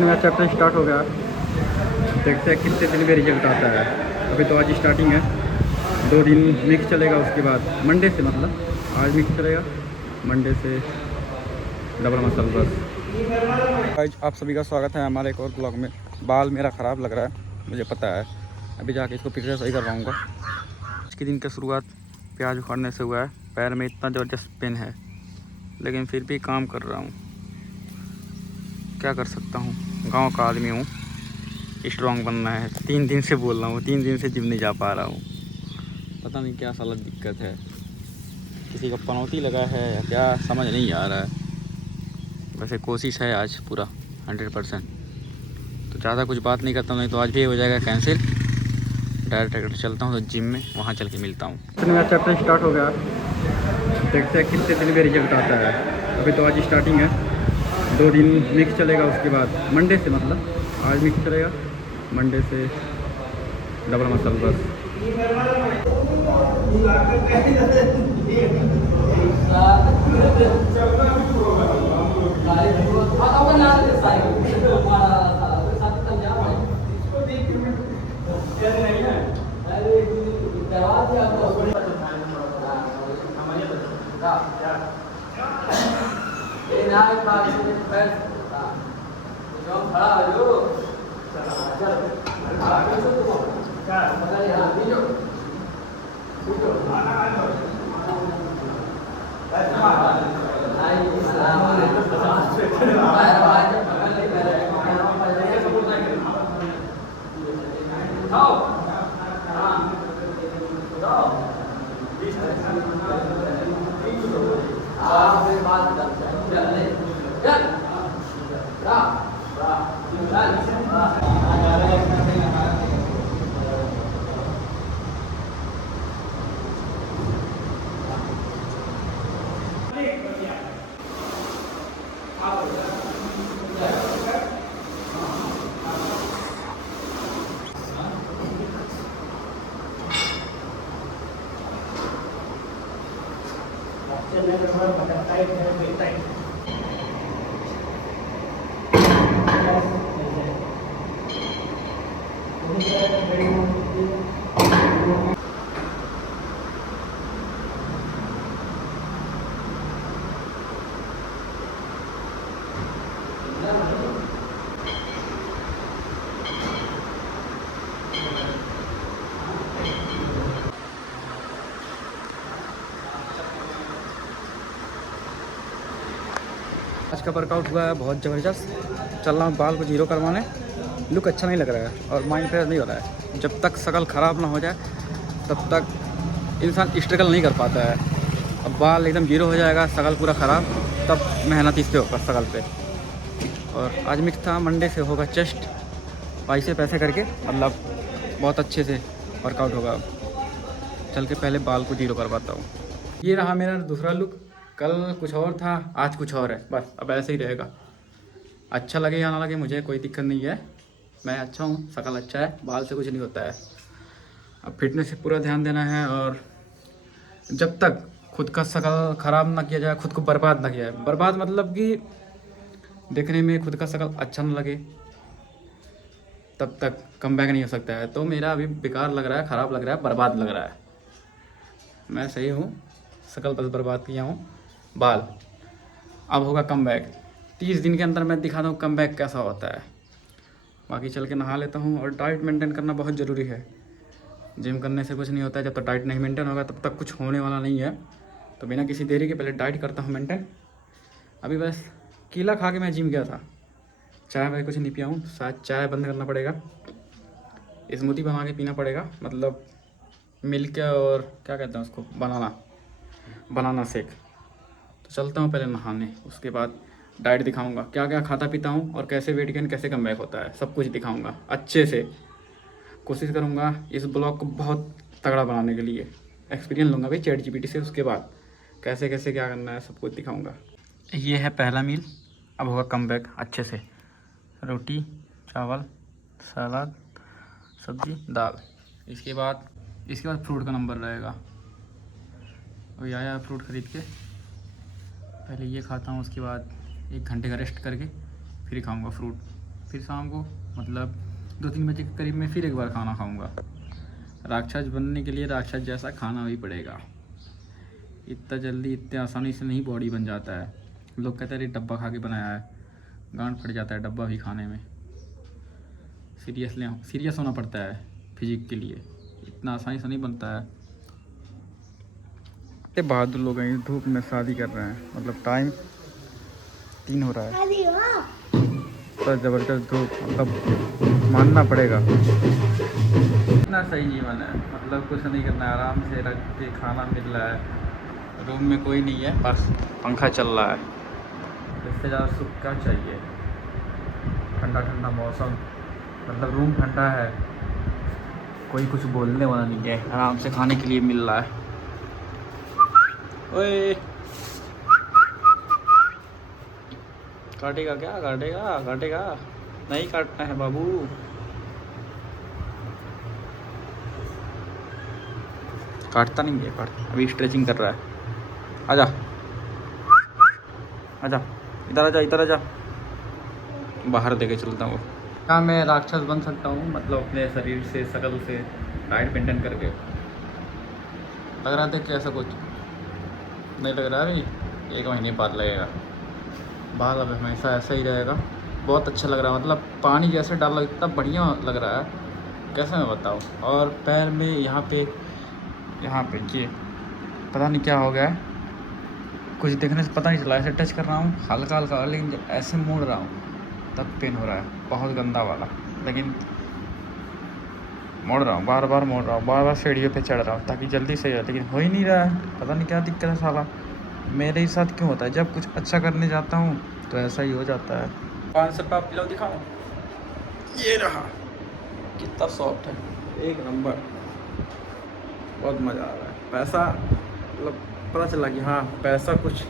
नया chapter start हो गया। देखते हैं कितने दिन में रिजल्ट आता है। अभी तो आज स्टार्टिंग है, 2 दिन मिक्स चलेगा, उसके बाद मंडे से, मतलब आज मिक्स चलेगा, मंडे से डबल मसल बस। आज आप सभी का स्वागत है हमारे एक और ब्लॉग में। बाल मेरा ख़राब लग रहा है, मुझे पता है। अभी जाके इसको फिर से सही करवाऊँगा। आज के दिन की शुरुआत प्याज उखाड़ने से हुआ है। पैर में इतना ज़बरदस्त पेन है, लेकिन फिर भी काम कर रहा हूँ। क्या कर सकता हूँ, गांव का आदमी हूँ, स्ट्रॉन्ग बनना है। 3 दिन से बोल रहा हूँ, 3 दिन से जिम नहीं जा पा रहा हूँ। पता नहीं क्या साला दिक्कत है, किसी का पनौती लगा है या क्या, समझ नहीं आ रहा है। वैसे कोशिश है आज पूरा 100%। तो ज़्यादा कुछ बात नहीं करता हूँ, नहीं तो आज भी हो जाएगा कैंसिल। डायरेक्ट चलता हूँ तो जिम में, वहाँ चल के मिलता हूँ। नया चैप्टर स्टार्ट हो गया। देखते हैं कितने दिन में रिजल्ट आता है। अभी तो आज स्टार्टिंग है, 2 दिन मिक्स चलेगा, उसके बाद मंडे से, मतलब आज मिक्स चलेगा, मंडे से डबल मसल बस। आज का वर्कआउट हुआ है बहुत ज़बरदस्त। चल रहा हूँ बाल को जीरो करवाने। लुक अच्छा नहीं लग रहा है और माइंड फ्रेश नहीं हो रहा है। जब तक शकल ख़राब ना हो जाए तब तक इंसान स्ट्रगल नहीं कर पाता है। अब बाल एकदम जीरो हो जाएगा, शकल पूरा ख़राब, तब मेहनत इस पे होगा, शकल पे। और आज मिक्स था, मंडे से होगा चेस्ट, पैसे पैसे करके, मतलब बहुत अच्छे से वर्कआउट होगा। चल के पहले बाल को जीरो करवाता हूँ। ये रहा मेरा दूसरा लुक। कल कुछ और था, आज कुछ और है, बस अब ऐसे ही रहेगा। अच्छा लगे या ना लगे मुझे कोई दिक्कत नहीं है, मैं अच्छा हूँ, शकल अच्छा है, बाल से कुछ नहीं होता है। अब फिटनेस पे पूरा ध्यान देना है, और जब तक खुद का शकल ख़राब ना किया जाए, खुद को बर्बाद ना किया जाए। बर्बाद मतलब कि देखने में खुद का शकल अच्छा ना लगे, तब तक कमबैक नहीं हो सकता है। तो मेरा अभी बेकार लग रहा है, ख़राब लग रहा है, बर्बाद लग रहा है। मैं सही हूँ, शकल बस बर्बाद किया हूँ, बाल। अब होगा कमबैक। 30 दिन के अंदर मैं दिखाता हूँ कमबैक कैसा होता है। बाकी चल के नहा लेता हूँ, और डाइट मेंटेन करना बहुत ज़रूरी है। जिम करने से कुछ नहीं होता है, जब तक डाइट नहीं मेंटेन होगा तब तक कुछ होने वाला नहीं है। तो बिना किसी देरी के पहले डाइट करता हूँ मेंटेन। अभी बस केला खा के मैं जिम गया था, चाय भाई कुछ नहीं पिया हूँ, शायद चाय बंद करना पड़ेगा, स्मूदी बना के पीना पड़ेगा, मतलब मिल्क और क्या कहते हैं उसको, बनाना शेक। तो चलता हूँ पहले नहाने, उसके बाद डाइट दिखाऊंगा क्या क्या खाता पीता हूँ, और कैसे वेट गेन कैसे कम बैक होता है, सब कुछ दिखाऊंगा अच्छे से। कोशिश करूँगा इस ब्लॉग को बहुत तगड़ा बनाने के लिए। एक्सपीरियंस लूँगा भाई चैट जीपीटी से, उसके बाद कैसे कैसे क्या करना है सब कुछ दिखाऊँगा। ये है पहला मील, अब होगा कम बैक अच्छे से। रोटी, चावल, सलाद, सब्जी, दाल। इसके बाद फ्रूट का नंबर रहेगा। अभी आया फ्रूट ख़रीद के, पहले ये खाता हूँ, उसके बाद 1 घंटे का रेस्ट करके फिर खाऊंगा फ्रूट। फिर शाम को मतलब 2-3 बजे के करीब में फिर एक बार खाना खाऊंगा। राक्षस बनने के लिए राक्षस जैसा खाना भी पड़ेगा। इतना जल्दी इतने आसानी से नहीं बॉडी बन जाता है। लोग कहते हैं डब्बा खा के बनाया है, गांड फट जाता है डब्बा भी खाने में। सीरियस होना पड़ता है फिजिक के लिए, इतना आसानी से नहीं बनता है। ये बहादुर लोग हैं, धूप में शादी कर रहे हैं, मतलब टाइम 3 हो रहा है, तो ज़बरदस्त धूप, मतलब मानना पड़ेगा। इतना सही जीवन है, मतलब कुछ नहीं करना है, आराम से रख के खाना मिल रहा है, रूम में कोई नहीं है, बस पंखा चल रहा है। इससे ज़्यादा सुख क्या चाहिए। ठंडा ठंडा मौसम, मतलब रूम ठंडा है, कोई कुछ बोलने वाला नहीं है, आराम से खाने के लिए मिल रहा है। ओए काटेगा क्या? काटेगा नहीं काटना है बाबू। काटता नहीं है, अभी स्ट्रेचिंग कर रहा है। आजा आजा, इधर आजा, बाहर देके चलता हूँ। क्या मैं राक्षस बन सकता हूँ, मतलब अपने शरीर से, शकल से, डाइट मेंटेन करके? लग रहा देख के ऐसा कुछ नहीं लग रहा है। अभी 1 महीने बाद लगेगा। बाल अब हमेशा ऐसा ही रहेगा। बहुत अच्छा लग रहा है, मतलब पानी जैसे डाला इतना बढ़िया लग रहा है, कैसे मैं बताऊँ। और पैर में यहाँ पे ये पता नहीं क्या हो गया है, कुछ देखने से पता नहीं चला। ऐसे टच कर रहा हूँ हल्का हल्का, लेकिन जब ऐसे मोड़ रहा हूँ तब पेन हो रहा है, बहुत गंदा वाला। लेकिन मोड़ रहा हूँ, बार बार सीढ़ियों पे चढ़ रहा हूँ ताकि जल्दी सही हो, लेकिन हो ही नहीं रहा है। पता नहीं क्या दिक्कत है साला, मेरे ही साथ क्यों होता है। जब कुछ अच्छा करने जाता हूँ तो ऐसा ही हो जाता है। 500 रुपये पिलो दिखाऊँ, ये रहा, कितना सॉफ्ट है, 1 नंबर, बहुत मज़ा आ रहा है। पैसा मतलब पता चला कि हाँ पैसा कुछ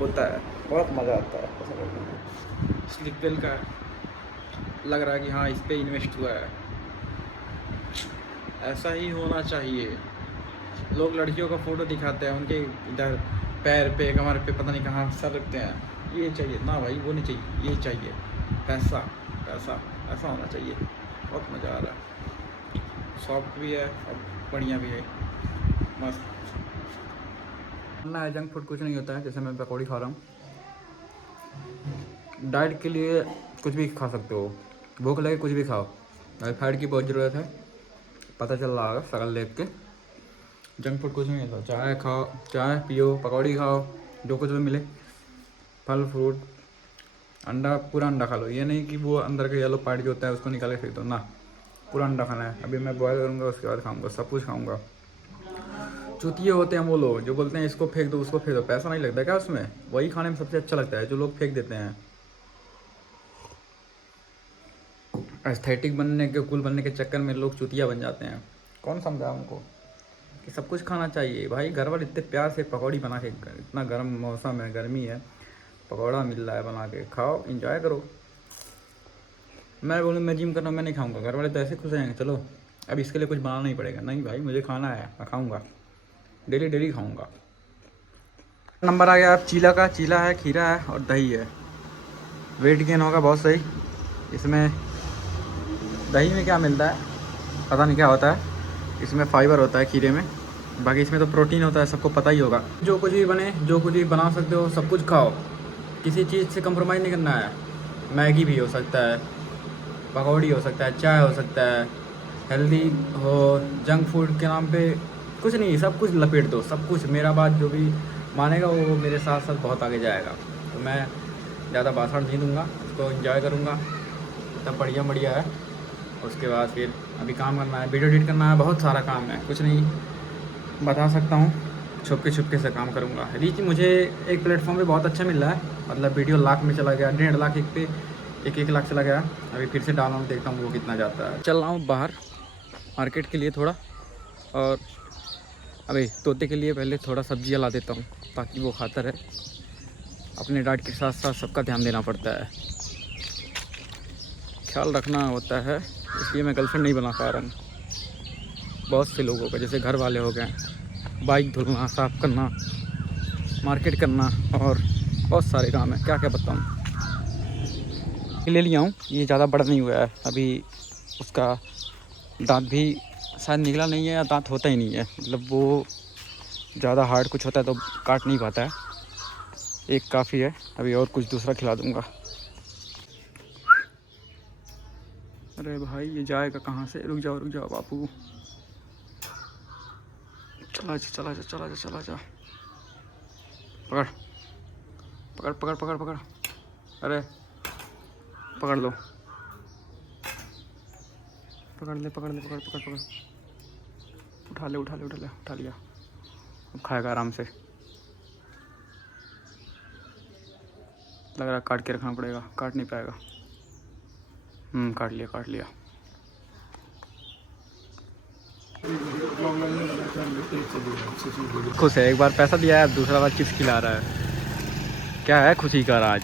होता है, बहुत मज़ा आता है पैसा करने। स्लिप वेल का लग रहा है कि हाँ इस पर इन्वेस्ट हुआ है, ऐसा ही होना चाहिए। लोग लड़कियों का फ़ोटो दिखाते हैं, उनके इधर पैर पे, कमर पे, पता नहीं कहाँ सर रखते हैं। ये चाहिए ना भाई, वो नहीं चाहिए, ये चाहिए पैसा। ऐसा होना चाहिए। बहुत मज़ा आ रहा है, सॉफ्ट भी है और बढ़िया भी है, मस्त। जंक फूड कुछ नहीं होता है, जैसे मैं पकौड़ी खा रहा हूँ। डाइट के लिए कुछ भी खा सकते हो, भूख लगे कुछ भी खाओ, फैट की बहुत ज़रूरत है, पता चल रहा होगा शकल देख के। जंक फूड कुछ नहीं होता, चाय खाओ, चाय पियो, पकौड़ी खाओ, जो कुछ भी मिले, फल फ्रूट, अंडा, पूरा अंडा खा लो। ये नहीं कि वो अंदर का येलो पार्ट जो होता है उसको निकाल के फेंक दो ना, पूरा अंडा खाना है। अभी मैं बॉयल करूँगा, उसके बाद खाऊँगा, सब कुछ खाऊँगा। चूतिए होते हैं वो लोग जो बोलते हैं इसको फेंक दो, उसको फेंक दो, पैसा नहीं लगता क्या उसमें? वही खाने में सबसे अच्छा लगता है जो लोग फेंक देते हैं। एस्थेटिक बनने के, कूल बनने के चक्कर में लोग चूतिया बन जाते हैं। कौन समझा उनको कि सब कुछ खाना चाहिए? भाई घर वाले इतने प्यार से पकौड़ी बना के, इतना गर्म मौसम है, गर्मी है, पकौड़ा मिल रहा है, बना के खाओ, इंजॉय करो। मैं बोलूँ मैं जिम कर रहा हूँ, मैं नहीं खाऊंगा, घर वाले तो ऐसे खुश रहेंगे, चलो अब इसके लिए कुछ बनाना नहीं पड़ेगा। नहीं भाई, मुझे खाना है, मैं खाऊंगा, डेली खाऊंगा। नंबर आ गया अब चीला का। चीला है, खीरा है और दही है। वेट गेन होगा बहुत सही। इसमें दही में क्या मिलता है पता नहीं क्या होता है, इसमें फाइबर होता है खीरे में, बाकी इसमें तो प्रोटीन होता है, सबको पता ही होगा। जो कुछ भी बने, जो कुछ भी बना सकते हो, सब कुछ खाओ, किसी चीज़ से कंप्रोमाइज़ नहीं करना है। मैगी भी हो सकता है, पकौड़ी हो सकता है, चाय हो सकता है, हेल्दी हो, जंक फूड के नाम पे कुछ नहीं, सब कुछ लपेट दो, सब कुछ। मेरा बात जो भी मानेगा वो मेरे साथ साथ बहुत आगे जाएगा। तो मैं ज़्यादा भाषण नहीं दूँगा, उसको एंजॉय करूँगा, सब बढ़िया है। उसके बाद फिर अभी काम करना है, वीडियो एडिट करना है, बहुत सारा काम है, कुछ नहीं बता सकता हूँ, छुपके से काम करूँगा। रीच मुझे एक प्लेटफॉर्म पे बहुत अच्छा मिल रहा है, मतलब वीडियो लाख में चला गया, 1.5 लाख एक पे, 1 लाख चला गया। अभी फिर से डाला हूँ, देखता हूँ वो कितना जाता है। चल रहा हूँ बाहर मार्केट के लिए थोड़ा, और अभी तोते के लिए पहले थोड़ा सब्जियाँ ला देता हूँ ताकि वो खाता रहे। अपने डाइट के साथ साथ सबका ध्यान देना पड़ता है, ख्याल रखना होता है, इसलिए मैं गर्लफ्रेंड नहीं बना पा रहा हूँ। बहुत से लोगों का, जैसे घर वाले हो गए, बाइक धुलना, साफ़ करना, मार्केट करना और बहुत सारे काम हैं, क्या क्या बताऊँ। ले लिया हूँ, ये ज़्यादा बड़ा नहीं हुआ है अभी, उसका दांत भी शायद निकला नहीं है या दांत होता ही नहीं है, मतलब वो ज़्यादा हार्ड कुछ होता है तो काट नहीं पाता है। एक काफ़ी है, अभी और कुछ दूसरा खिला दूँगा। अरे भाई ये जाएगा कहाँ से, रुक जाओ बापू, चला जा, पकड़ पकड़ पकड़ पकड़ पकड़, अरे पकड़ लो, पकड़ ले, उठा लिया। अब खाएगा आराम से, लग रहा है काट के रखना पड़ेगा, काट नहीं पाएगा। काट लिया। खुश है, एक बार पैसा दिया है, दूसरा बार चिप्स खिला रहा है। क्या है खुशी का राज।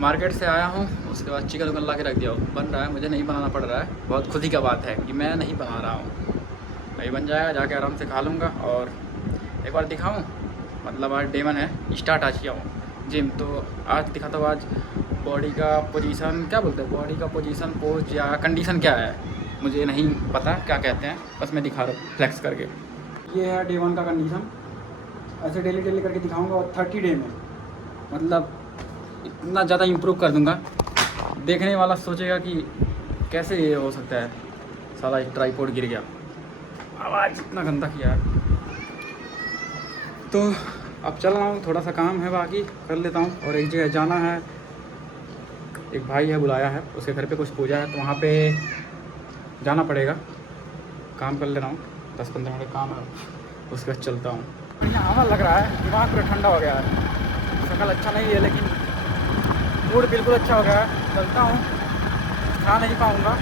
मार्केट से आया हूँ, उसके बाद चिकन उकन ला के रख दिया, बन रहा है, मुझे नहीं बनाना पड़ रहा है। बहुत खुशी का बात है कि मैं नहीं बना रहा हूँ, नहीं बन जाएगा, जाके आराम से खा लूँगा। और एक बार दिखाऊँ, मतलब आज डे 1 है, स्टार्ट आज किया हूँ जिम। तो आज दिखाता हूँ आज बॉडी का पोजीशन, क्या बोलते हैं, बॉडी का पोजीशन, पोज या कंडीशन क्या है, मुझे नहीं पता क्या कहते हैं, बस मैं दिखा रहा हूँ फ्लेक्स करके। ये है डे 1 का कंडीशन, ऐसे डेली करके दिखाऊंगा। और 30 डे में मतलब इतना ज़्यादा इम्प्रूव कर दूंगा, देखने वाला सोचेगा कि कैसे ये हो सकता है, साला एक ट्राइपॉड गिर गया, आवाज़ इतना गंदा किया है। तो अब चल रहा हूँ, थोड़ा सा काम है बाकी कर लेता हूँ, और एक जगह जाना है, एक भाई है बुलाया है, उसके घर पे कुछ पूजा है, तो वहाँ पे जाना पड़ेगा। काम कर ले रहा हूँ, 10-15 मिनट काम है, उसके बाद चलता हूँ। यहाँ हवा लग रहा है, दिमाग पूरा ठंडा हो गया है, शक्ल अच्छा नहीं है लेकिन मूड बिल्कुल अच्छा हो गया है। चलता हूँ, खा नहीं पाऊँगा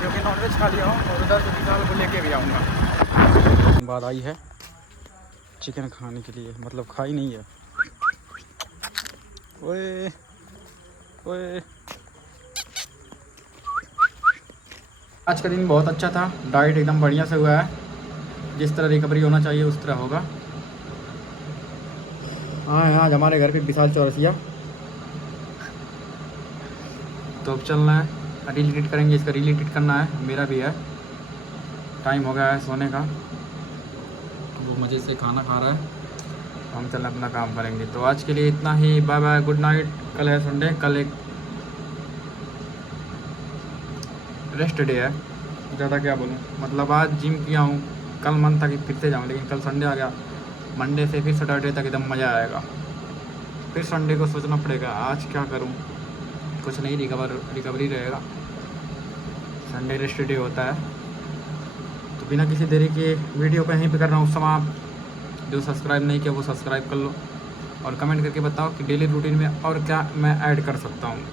क्योंकि नॉनवेज खा लिया हूँ, और उधर से विशाल को लेके भी आऊँगा। बात आई है चिकन खाने के लिए, मतलब खा ही नहीं है। ओए ओए, आज का दिन बहुत अच्छा था, डाइट एकदम बढ़िया से हुआ है, जिस तरह रिकवरी होना चाहिए उस तरह होगा। हाँ है आज हमारे घर पे विशाल चौरसिया, तो अब चलना है, रील एडिट करेंगे, इसका रील एडिट करना है, मेरा भी है, टाइम हो गया है सोने का। वो मज़े से खाना खा रहा है, हम चलना अपना काम करेंगे। तो आज के लिए इतना ही, बाय बाय, गुड नाइट। कल है संडे, कल एक रेस्ट डे है, ज़्यादा क्या बोलूँ, मतलब आज जिम किया हूँ, कल मन था कि फिर से जाऊँ, लेकिन कल संडे आ गया, मंडे से फिर सैटरडे तक एकदम मज़ा आएगा। फिर संडे को सोचना पड़ेगा आज क्या करूँ, कुछ नहीं, रिकवरी रहेगा, संडे रेस्ट डे होता है। तो बिना किसी देरी के वीडियो को यहीं पे कर रहा हूँ समाप्त। जो सब्सक्राइब नहीं किया वो सब्सक्राइब कर लो, और कमेंट करके बताओ कि डेली रूटीन में और क्या मैं ऐड कर सकता हूँ।